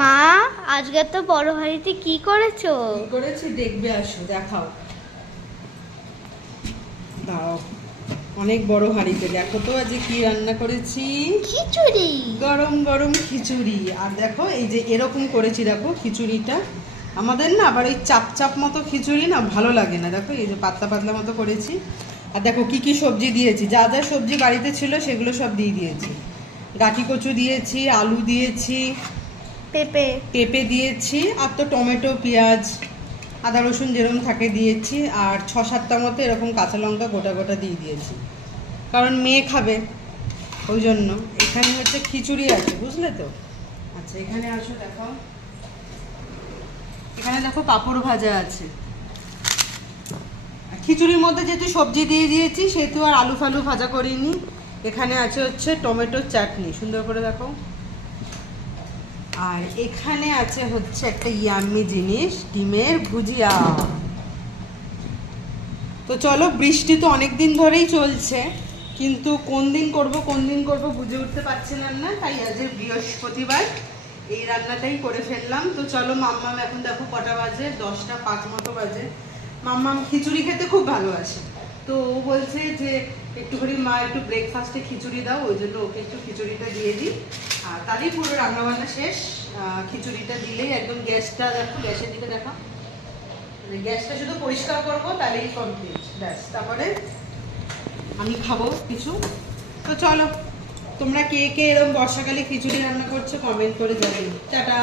মা, আজকে তো বড় হাঁড়িতে কি করেছো? কি করেছি দেখবে, আসো দেখাও। দাও, অনেক বড় হাঁড়িতে দেখো তো আজ কি রান্না করেছি। খিচুড়ি। গরম গরম খিচুড়ি। আর দেখো এই যে এরকম করেছি, দেখো খিচুড়িটা আমাদের না আবার এই চাপ চাপ মতো খিচুড়ি না ভালো লাগে না। দেখো এই যে পাতলা পাতলা মতো করেছি। আর দেখো কি কি সবজি দিয়েছি, যা যা সবজি বাড়িতে ছিল সেগুলো সব দিয়ে দিয়েছি। গাঁটি কচু দিয়েছি, আলু দিয়েছি, পেঁপে। পেঁপে দিয়েছি, আর তো টমেটো, পেঁয়াজ, আদা রসুন যেরকম থাকে দিয়েছি, আর 6-7টা মতো এরকম কাঁচা লঙ্কা গোটা গোটা দিয়ে দিয়েছি, কারণ মেয়ে খাবে ওই জন্য। এখানে হচ্ছে খিচুড়ি আছে, বুঝলে তো। আচ্ছা এখানে আসো দেখো, এখানে দেখো পাঁপড় ভাজা আছে। খিচুড়ির মধ্যে যেহেতু সবজি দিয়ে দিয়েছি সেহেতু আর আলু ফালু ভাজা করিনি। এখানে আছে হচ্ছে টমেটোর চাটনি, সুন্দর করে দেখো। আর এখানে আছে হচ্ছে একটা ইয়াম্মি জিনিস, ডিমের ভুজিয়া। তো চলো, বৃষ্টি তো অনেক দিন ধরেই চলছে, কিন্তু কোন দিন করব বুঝে উঠতে পারছিলাম না, তাই আজ বৃহস্পতিবার এই রান্নাটাই করে ফেললাম। তো চলো, মাম্মাম এখন দেখো কটা বাজে, 10টা 5 মতো বাজে। মাম্মাম খিচুড়ি খেতে খুব ভালোবাসে, তো ও বলছে যে একটুখানি মা একটু ব্রেকফাস্টে খিচুড়ি দাও, ওই জন্য ওকে একটু খিচুড়িটা দিয়ে দিই। আর তারই পুরো রান্নাবান্না শেষ। খিচুড়িটা দিলেই একদম, গ্যাসটা দেখো, গ্যাসের দিকে দেখো, গ্যাসটা শুধু পরিষ্কার করবো তাহলেই কমপ্লিট, ব্যাস। তারপরে আমি খাবো কিছু। তো চলো, তোমরা কে কে এরকম বর্ষাকালে খিচুড়ি রান্না করছো কমেন্ট করে জানিও। টাটা।